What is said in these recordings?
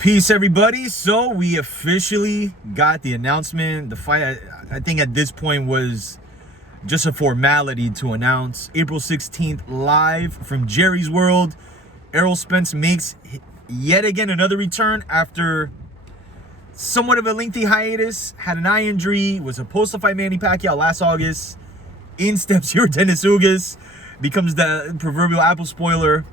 Peace, everybody. So we officially got the announcement. The fight, I think at this point, was just a formality to announce. April 16th, live from Jerry's World. Errol Spence makes yet again another return after somewhat of a lengthy hiatus. Had an eye injury, was supposed to fight Manny Pacquiao last August. In steps Yordenis Ugas, becomes the proverbial apple spoiler.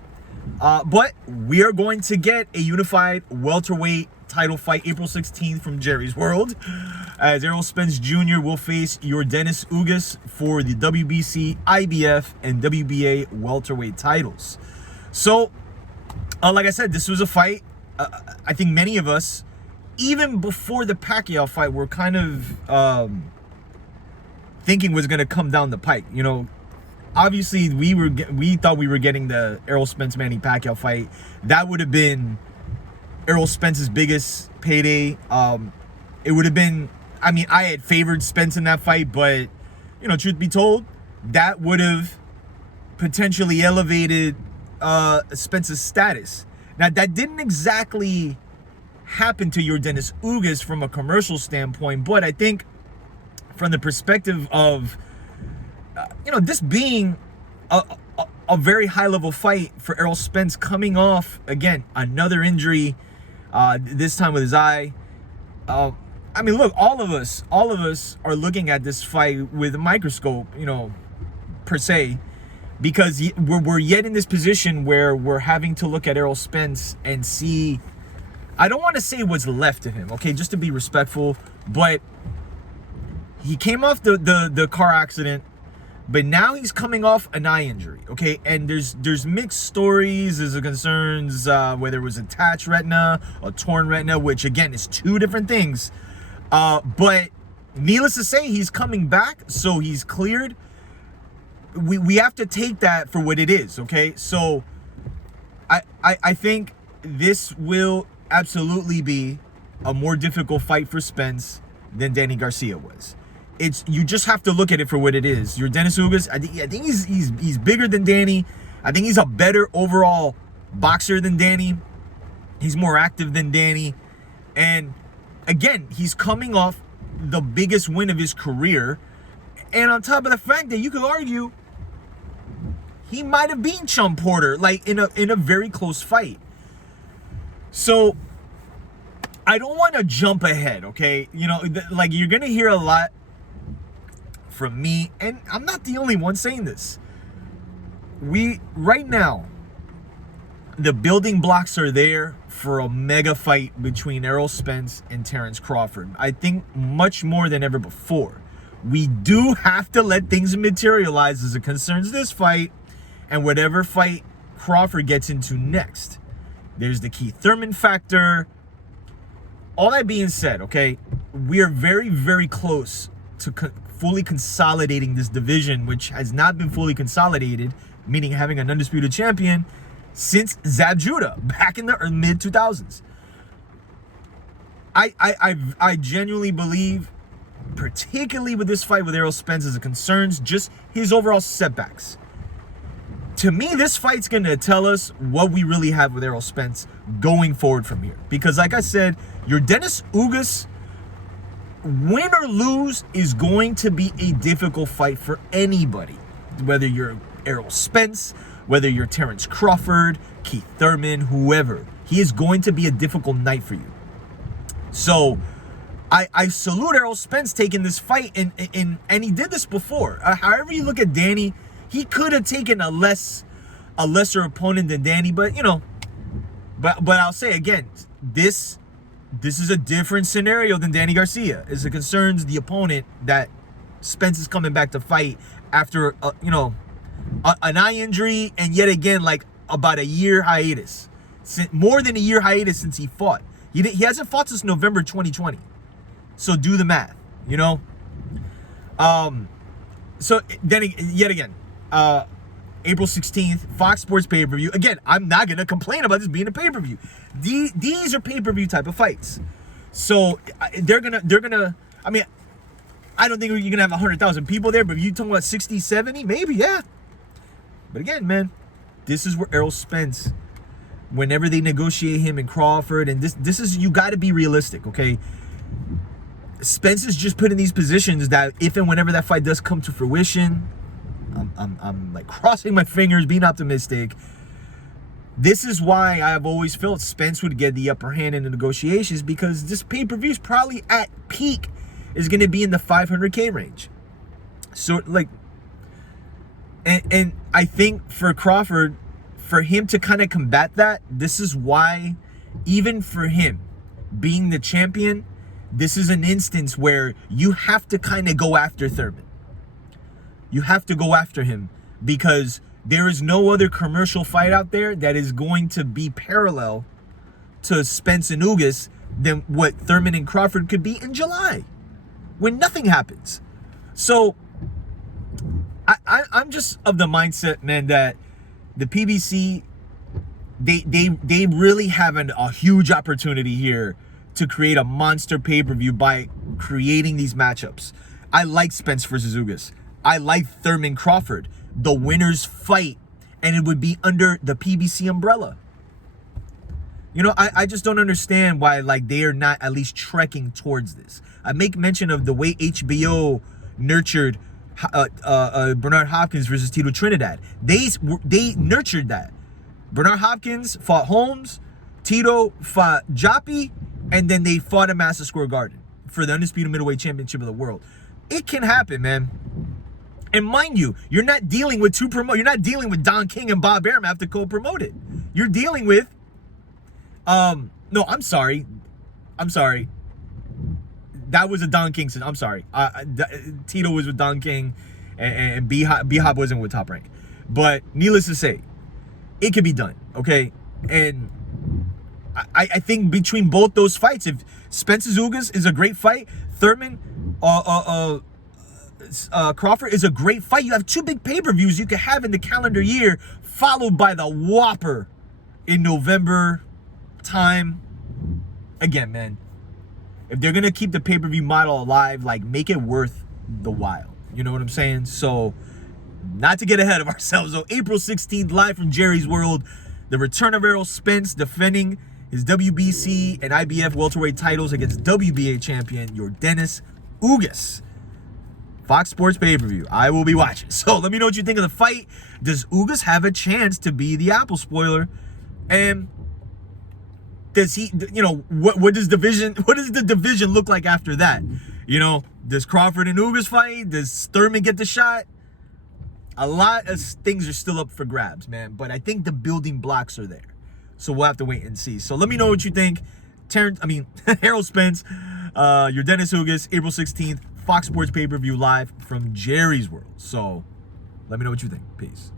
But we are going to get a unified welterweight title fight April 16th from Jerry's World, as Errol Spence Jr. will face Yordenis Ugas for the WBC, IBF, and WBA welterweight titles. So, like I said, this was a fight I think many of us, even before the Pacquiao fight, were kind of thinking was going to come down the pike. You know, obviously, we thought we were getting the Errol Spence Manny Pacquiao fight. That would have been Errol Spence's biggest payday. It would have been, I mean, I had favored Spence in that fight, but, you know, truth be told, that would have potentially elevated Spence's status. Now, that didn't exactly happen to Yordenis Ugas from a commercial standpoint, but I think from the perspective of you know, this being a very high-level fight for Errol Spence, coming off, again, another injury, this time with his eye. I mean, look, all of us are looking at this fight with a microscope, you know, per se, because we're yet in this position where we're having to look at Errol Spence and see, I don't want to say what's left of him, okay, just to be respectful, but he came off the car accident. But now he's coming off an eye injury, okay? And there's mixed stories as it concerns whether it was attached retina or torn retina, which, again, is two different things. But needless to say, he's coming back, so he's cleared. We have to take that for what it is, okay? So I think this will absolutely be a more difficult fight for Spence than Danny Garcia was. You just have to look at it for what it is. Yordenis Ugas, I think he's bigger than Danny. I think he's a better overall boxer than Danny. He's more active than Danny. And again, he's coming off the biggest win of his career. And on top of the fact that you could argue he might have beaten Chum Porter, like in a very close fight. So I don't want to jump ahead, okay? You know, like you're gonna hear a lot from me, and I'm not the only one saying this. Right now, the building blocks are there for a mega fight between Errol Spence and Terrence Crawford. I think much more than ever before. We do have to let things materialize as it concerns this fight and whatever fight Crawford gets into next. There's the Keith Thurman factor. All that being said, okay, we are very, very close to fully consolidating this division, which has not been fully consolidated, meaning having an undisputed champion, since Zab Judah back in the mid 2000s. I genuinely believe, particularly with this fight with Errol Spence as it concerns just his overall setbacks. To me, this fight's going to tell us what we really have with Errol Spence going forward from here. Because like I said, Yordenis Ugas, win or lose, is going to be a difficult fight for anybody. Whether you're Errol Spence, whether you're Terrence Crawford, Keith Thurman, whoever. He is going to be a difficult night for you. So I salute Errol Spence taking this fight, and he did this before. However you look at Danny, he could have taken a lesser opponent than Danny, but you know, but I'll say again, this is a different scenario than Danny Garcia as it concerns the opponent that Spence is coming back to fight after you know, an eye injury, and yet again, like about a year hiatus, more than a year hiatus since he fought. He hasn't fought since November 2020. So do the math, you know. So then yet again, April 16th, Fox Sports pay-per-view. Again, I'm not gonna complain about this being a pay-per-view. These are pay-per-view type of fights. So they're gonna. I mean, I don't think you're gonna have 100,000 people there, but if you talking about 60, 70, maybe, yeah. But again, man, this is where Errol Spence whenever they negotiate him and Crawford, and this is, you got to be realistic, okay? Spence is just put in these positions that if and whenever that fight does come to fruition, I'm like crossing my fingers, being optimistic. This is why I've always felt Spence would get the upper hand in the negotiations, because this pay-per-view is probably at peak is going to be in the 500K range. So like, and I think for Crawford, for him to kind of combat that, this is why, even for him being the champion, this is an instance where you have to kind of go after Thurman. You have to go after him, because there is no other commercial fight out there that is going to be parallel to Spence and Ugas than what Thurman and Crawford could be in July, when nothing happens. So I'm just of the mindset, man, that the PBC, they really have a huge opportunity here to create a monster pay-per-view by creating these matchups. I like Spence versus Ugas. I like Thurman Crawford. The winners fight, and it would be under the PBC umbrella. You know, I just don't understand why, like, they are not at least trekking towards this. I make mention of the way HBO nurtured Bernard Hopkins versus Tito Trinidad. They nurtured that. Bernard Hopkins fought Holmes, Tito fought Joppy, and then they fought at Madison Square Garden for the Undisputed Middleweight Championship of the world. It can happen, man. And mind you, you're not dealing with you're not dealing with Don King and Bob Arum have to co-promote it. You're dealing with no, I'm sorry. That was a Don King. I'm sorry. Tito was with Don King, and B-Hop wasn't with Top Rank. But needless to say, it can be done, okay? And I think between both those fights, if Spence's Ugas is a great fight, Thurman Crawford is a great fight. You have two big pay-per-views you can have in the calendar year, followed by the Whopper in November time. Again, man, if they're gonna keep the pay-per-view model alive, like, make it worth the while. You know what I'm saying? So, not to get ahead of ourselves, so April 16th, live from Jerry's World, the return of Errol Spence defending his WBC and IBF welterweight titles against WBA champion Yordenis Ugas. Fox Sports pay-per-view. I will be watching. So let me know what you think of the fight. Does Ugas have a chance to be the Apple spoiler? And does he, you know, what does the division look like after that? You know, does Crawford and Ugas fight? Does Thurman get the shot? A lot of things are still up for grabs, man. But I think the building blocks are there. So we'll have to wait and see. So let me know what you think. Errol Spence, Yordenis Ugas, April 16th, Fox Sports pay-per-view live from Jerry's World. So let me know what you think. Peace.